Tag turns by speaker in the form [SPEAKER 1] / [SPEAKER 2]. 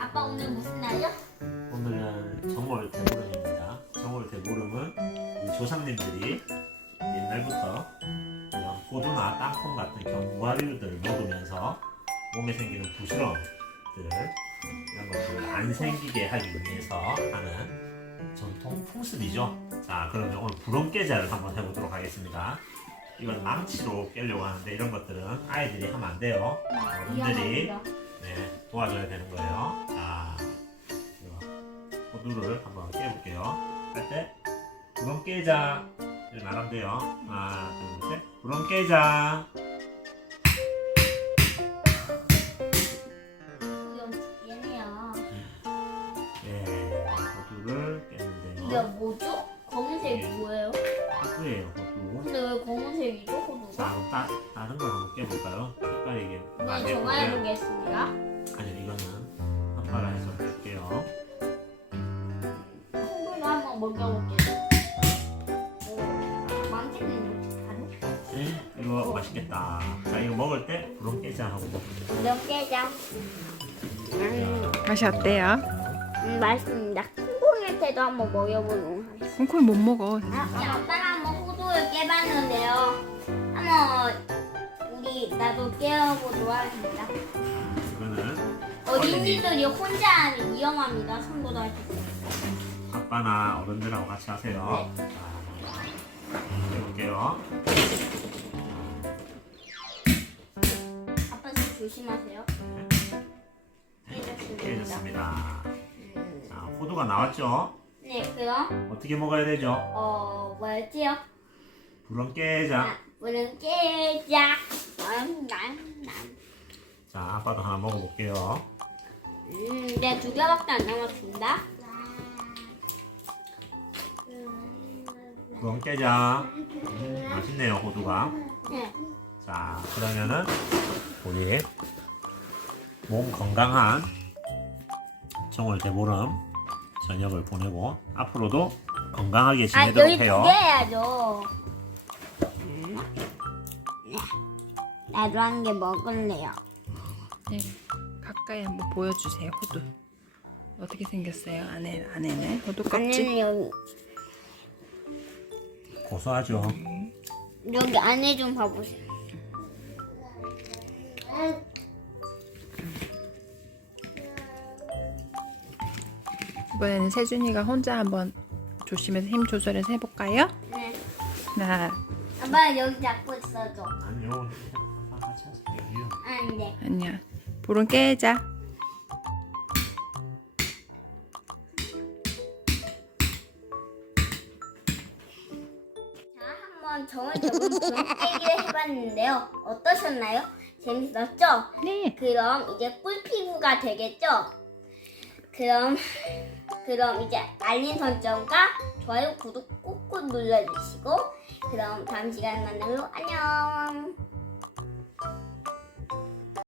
[SPEAKER 1] 아빠 오늘 무슨 날이요?
[SPEAKER 2] 오늘은 정월 대보름입니다. 정월 대보름은 우리 조상님들이 옛날부터 이런 호두나 땅콩 같은 견과류들을 먹으면서 몸에 생기는 부스럼들 이런 것들을 안 생기게 하기 위해서 하는 전통 풍습이죠. 자, 그러면 오늘 부럼깨자를 한번 해보도록 하겠습니다. 이건 망치로 깨려고 하는데 이런 것들은 아이들이 하면 안 돼요. 어른들이 도와줘야 되는 거예요. 자, 이거 호두를 한번 깨볼게요. 할 때 부럼 깨자 이렇게 나가면 돼요. 하나, 둘, 셋. 부럼 깨자.
[SPEAKER 1] 얘네야.
[SPEAKER 2] 예, 호두를 깼는데요.
[SPEAKER 1] 이게 뭐죠? 검은색이 뭐예요?
[SPEAKER 2] 호두예요, 호두.
[SPEAKER 1] 근데 왜 검은색이죠? 호두가?
[SPEAKER 2] 자, 그럼 다른 걸 한번 깨볼까요? 색깔이 이게
[SPEAKER 1] 네, 정화해보겠습니다.
[SPEAKER 2] 아니요, 이거는 아빠가 해서 줄게요.
[SPEAKER 1] 호두를 한번 먹여볼게요. 망치는 이렇게 다르?
[SPEAKER 2] 네, 이거 맛있겠다. 자, 이거 먹을 때 부럼 깨자 하고 먹으면
[SPEAKER 1] 몇 개장?
[SPEAKER 3] 맛이 어때요?
[SPEAKER 1] 맛있습니다. 콩콩일 때도 한번 먹여보도록 하겠습니다.
[SPEAKER 3] 콩콩이 못 먹어.
[SPEAKER 1] 아빠랑 한번 호두를 깨봤는데요. 한번 나도 깨워보도록 하겠습니다.
[SPEAKER 2] 이거는
[SPEAKER 1] 어린이들이 혼자 하면 위험합니다. 선고도 할 수 있어요.
[SPEAKER 2] 아빠나 어른들하고 같이 하세요. 자, 해볼게요.
[SPEAKER 1] 아빠 좀 조심하세요. 깨졌습니다.
[SPEAKER 2] 깨졌습니다. 자, 호두가 나왔죠?
[SPEAKER 1] 네, 그럼
[SPEAKER 2] 어떻게 먹어야 되죠?
[SPEAKER 1] 뭐였지요?
[SPEAKER 2] 부럼 깨자.
[SPEAKER 1] 물은 깨자.
[SPEAKER 2] 자, 아빠도 하나 먹어볼게요.
[SPEAKER 1] 네, 2개밖에 안 남았습니다.
[SPEAKER 2] 부럼 깨자. 맛있네요, 호두가.
[SPEAKER 1] 네.
[SPEAKER 2] 자, 그러면은 우리 몸 건강한 정월 대보름 저녁을 보내고 앞으로도 건강하게 지내도록
[SPEAKER 1] 여기 2개
[SPEAKER 2] 해요.
[SPEAKER 1] 해야죠. 나도 한 개 먹을래요.
[SPEAKER 3] 네, 가까이 한번 보여주세요. 호두 어떻게 생겼어요? 안에는 호두 껍질.
[SPEAKER 1] 안에는 여기,
[SPEAKER 2] 고소하죠?
[SPEAKER 1] 여기 안에 좀 봐보세요.
[SPEAKER 3] 이번에는 세준이가 혼자 한번 조심해서 힘 조절해서 해볼까요?
[SPEAKER 1] 네.
[SPEAKER 3] 하나,
[SPEAKER 1] 아빠 여기 잡고 있어줘.
[SPEAKER 2] 아니요, 아빠 같이 하세요.
[SPEAKER 1] 안 돼.
[SPEAKER 3] 아니야. 불은 깨자.
[SPEAKER 1] 자, 한번 정월 대보름 부럼깨기를 해봤는데요. 어떠셨나요? 재밌었죠?
[SPEAKER 3] 네.
[SPEAKER 1] 그럼 이제 꿀피부가 되겠죠? 그럼 이제 알림 설정과 좋아요, 구독 꾹꾹 눌러주시고 그럼 다음 시간에 만나요. 안녕.